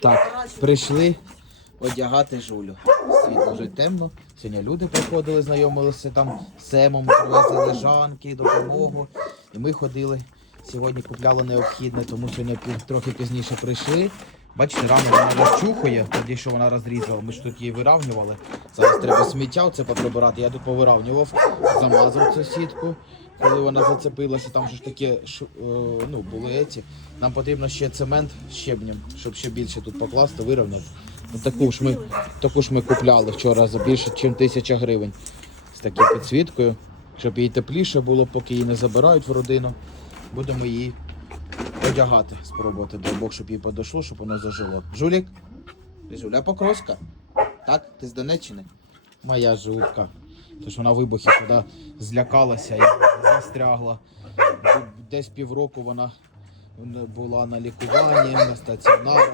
Так, прийшли одягати жулю. Світло вже темно. Сьогодні люди приходили, знайомилися там з Семом, привезли лежанки, допомогу. І ми ходили. Сьогодні купляли необхідне, тому сьогодні трохи пізніше прийшли. Бачите, рано вона розчухує, тоді що вона розрізала. Ми ж тут її виравнювали. Зараз треба сміття оце поприбирати. Я тут повиравнював, замазав цю сітку. Коли вона зацепилася, там ж такі е, ну, були ці. Нам потрібно ще цемент щебнем, щоб ще більше тут покласти, вирівняти. Ну, таку, ж ми, таку ж ми купляли вчора за більше, ніж тисяча гривень з такою підсвіткою. Щоб їй тепліше було, поки її не забирають в родину. Будемо її одягати, спробувати, дай Бог, щоб їй подошло, щоб воно зажило. Жулік? Жуля покроска. Так? Ти з Донеччини? Моя жулка. Тож вона вибухи туди злякалася і застрягла. Десь півроку вона була на лікуванні, на стаціонарі.